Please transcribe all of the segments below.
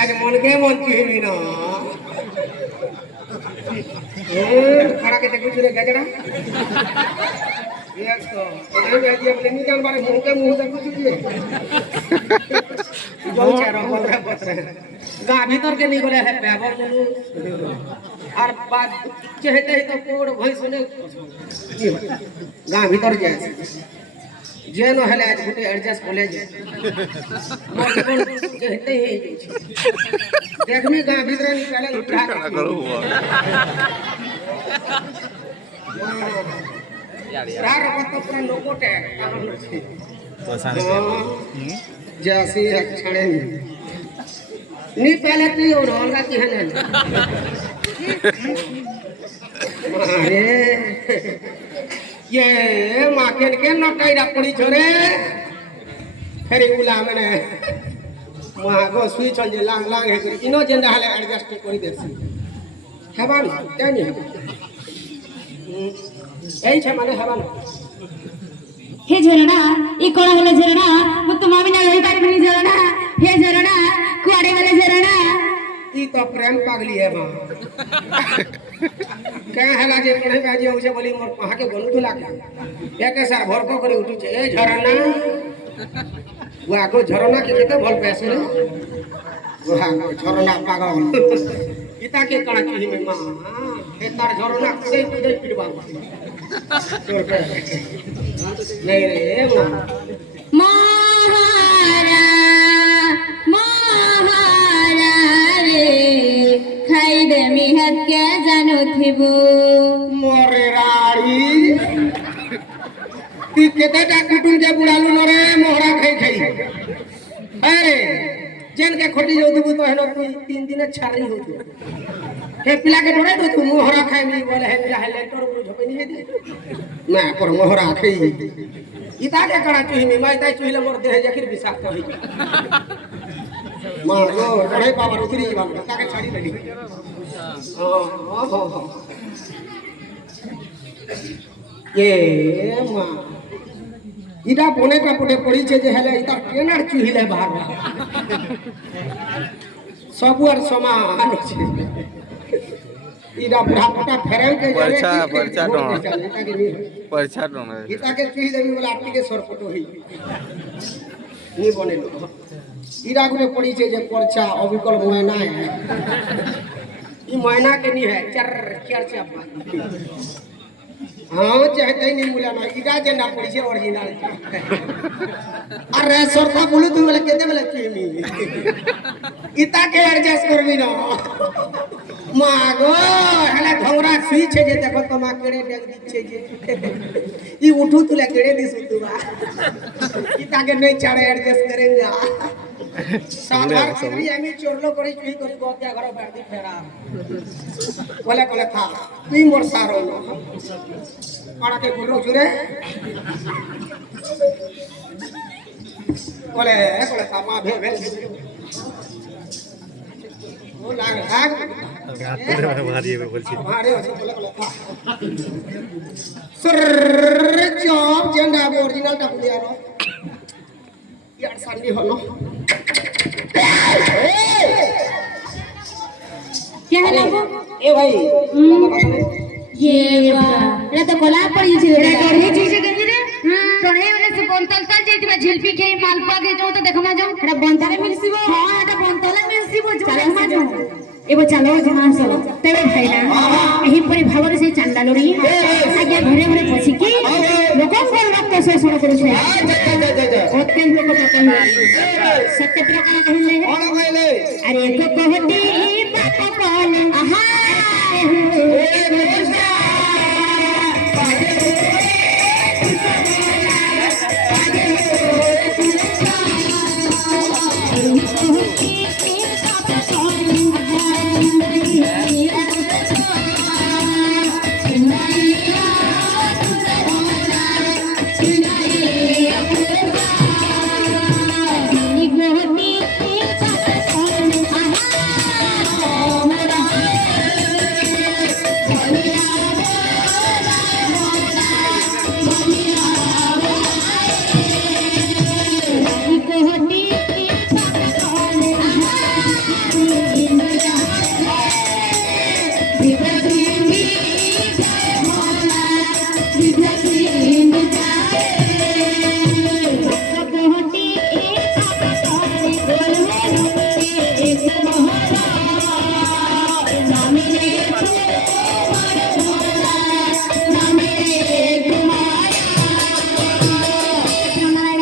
आज मन के मन की ना खड़ा के देखो चुरे गजरा ये तो ये बेटी अपने नहीं जान बारे मुंह के मुंह देखो चुरे बहुत चारों पत्र गांव भीतर के नहीं बोले है बाबा बोलू और बात कहते ही तो कोड भई सुने गांव भीतर जाए जे न हले आज गुटे एडजस्ट बोले जे कहते ही देखनी गांव भीतर निकाले उठा करो यार बात तो पूरा लोकोटे जैसी छड़े नहीं पहले तो और होगा कि है ना अरे ये माकेन के नटाईरा पड़ी छोरे फेरी गुलाम ने मागो स्विच on lang lang हे करी इनो जेंडा हले एडजस्ट करी देसी हेबान जानी एई छे माने हेबान हे झरणा ई कोण हले झरणा मु तुम्हा बिना रही पारिबनी झरणा हे झरणा कुआडे गले झरणा ई तो प्रेम पागली है मां क्या हला जे पढ़े बाजी उसे बोली मोर कहा के गनु तुला के एक सार भर को करे उठी छे ए झरणा वो आगो झरणा के केते भल पैसे रे वो आगो झरणा पागल इता के कणा की में मां ए तार झरणा कुदे कुदे पिटबा नहीं रे महारा महारा रे खाइबे मिहत के जानो थिबो मोरे राड़ी ती केतेटा कुटुम जे बुढ़ालू न रे मोहरा खाई खाई अरे जेन के खोटी जो देबू तो हेनो तू 3 दिन छारी हो तू हे पिला के डरे दो तू मोहरा खाई नहीं बोले हे पिला हे लेटर ऊपर झपे नहीं दे ना पर मोहरा खाई इता के कणा चुही में माई ताई चुहीले मोर देह जखिर विषाक्त होई मारो डरे बाबा उतरी जीवन ताके छाड़ी देली हो ये मां इडा बोने का पुटे पड़ी छे जे हेले इता केनार चुहिले बाहर सबुआर समान छे इडा बुढ़ापा फेरे के परछा टोना इता के चुही देबी वाला आटी के सरपट होई नी बने लो इडा गुने पड़ी छे जे परछा अविकल मोयना है ई मोयना के नहीं है चर चर चापा हां चाहते नहीं मुला ना इडा जे ना पड़ी छे ओरिजिनल अरे सरका बोलू तू वाला केते वाला चीनी इता के एडजस्ट करबी ना मागो हला धौरा सुई छे जे देखो तो मा केड़े डेग दी छे जे ई उठू तुला केड़े दिसु तू बा इता के नहीं चाड़े एडजस्ट करेंगे साधार की एमी चोरलो करी चुई करी गोत्या घर बैठी फेरा बोले कोले था तू मोर सारो काड़ा के गुरो चुरे बोले था मा भे भे वो लाग भाग भारी बोलছি भारी আছে बोले था सर जॉब जेंडा ओरिजिनलটা বুঝি আরো यार साली হলো क्या है वो ए भाई ये बा रे तो कोला पड़ी छी रे कोही छी से गंजी रे तोहे वाले से बंतल तल जेतिबा झिलपी के मालपा के जो तो देखमा जाऊ रे बंतले मिलसिबो हां एटा बंतले मिलसिबो जो देखमा जाऊ एबो चलो जमान चलो तेरे भाईला एही परी भागरे से चांदा लोरी आगे घरे घरे पछी की लोकन को रक्त से सुनो करू छे ओतेन लोक पतन सत्य प्रकार कहले कौन कहले अरे को कहती बात कौन आहा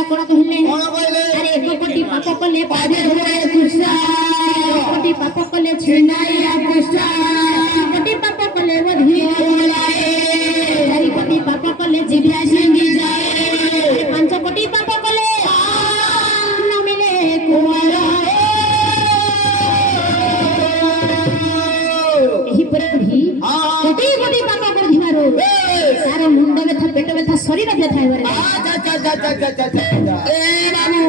କଣ କହିଲେ? ଆରେ ଏକ କୋଟି ପାପ କଲେ ପାଦେ ଧୋଏ କୃଷ୍ଣ, ଏକ କୋଟି ପାପ କଲେ ଛିଣ୍ଡାଇଆ କୃଷ୍ଣ, କୋଟି ପାପ କଲେ ବଧିର ବୋଲାଏ, 4 କୋଟି ପାପ କଲେ ଜିଭା ସିଙ୍ଗି ଯାଏ, 5 କୋଟି ପାପ କଲେ ନ ମିଳେ କୁଆଁର। ଏହିପରି ବୁଢ଼ୀ କୋଟି କୋଟି ପାପ କରିଥିବାରୁ ତାର ମୁଣ୍ଡ ବ୍ୟଥା, ପେଟ ବ୍ୟଥା, ଶରୀର ବ୍ୟଥା ହେବାରେ এ বাবু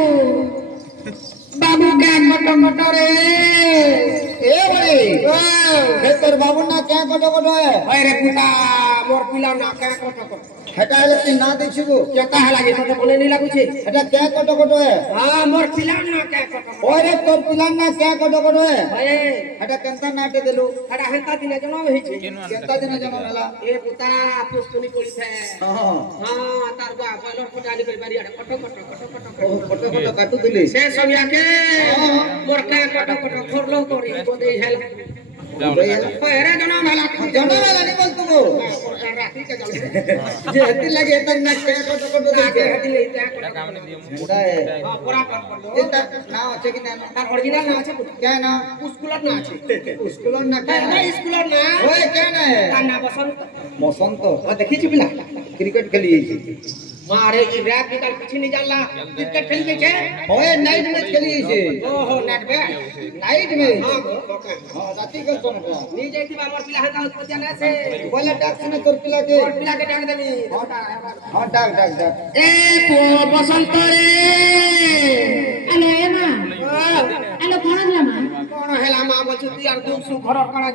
বাবু কে কট কট রে ଏ ବଳି ଏ ତୋର ବାବୁ ନା କ୍ୟା କଟ କଟ ওই রে পুতা মোর পিলা না কে কট কট ହେଟା ହେଲେ ତୁଇ ନା ଦେଖିବୁ কেতা হেলা যে তোতে বলে নি লাগুছে ହେଟା କ୍ୟା କଟ କଟ হ্যাঁ মোর পিলা না কে কট কট ଓରେ ତୋର ପିଲା ନା କ୍ୟା କଟ କଟ ওই ହେଟା କେନ୍ତା ନାଟେ ଦେଲୁ এটা হেতা দিনে জন্ম হইছে କେନ୍ତା ଦିନ ଜନ୍ମ ହେଲା এ পুতা পুষ্পনি পড়িছে ହଁ হ্যাঁ তার বা বয়লর ফটালি কই বাড়ি আড়ে কট কট কট কট ଓ କଟ କଟ କାଟୁଥିଲି সে সবিয়াকে মোর কে কট কট খরলো করি বদে হেল ওই রে জন্ম হেলা ଜନ୍ମ ହେଲାନି ବୋଲ ତୁମକୁ রাতি কে জলে ଯେ ହେତିର୍ ଲାଗି ଏତା ନା କ୍ୟା କଟ କଟ আগে ଦେଇছে হেতি লই যা কট ଏଟା হ্যাঁ পুরা কট কট ଏତା ନା ଅଛି କି ନା তার অরিজিনাল না আছে পুতা କ୍ୟା ନା স্কুলত না আছে ସ୍କୁଲର ନା କ୍ୟା না স্কুলত না ওই କ୍ୟା ନା তার না বসন্ত বসন্ত ও দেখিছি পিলা ক্রিকেট খেলি ଯାଇଛି মারে এই রাত বিকাল কিছু নি জানলা ক্রিকেট খেলি গেছে ওই নাইট ম্যাচ খেলি ଯାଇଛି ওহো নেট বে নাইট ম্যাচ হ্যাঁ ওকে ହଁ ରାତି ଖେଳୁଛ ନା নি যাইতিবা আমার পিলা হাতা উৎপত্তি না আছে ବୋଇଲେ ଡାକ ସିନା ତୋର ପିଲାକେ ওর পিলাকে ডাক দেবি ହଁ ଡାକ ଡାକ ଡାକ এ বসন্ত রে আলো এ মা, আলো কোন হলা মা? কোন হেলা মা বলছো তুই আর দুঃখ সুখ ঘর করা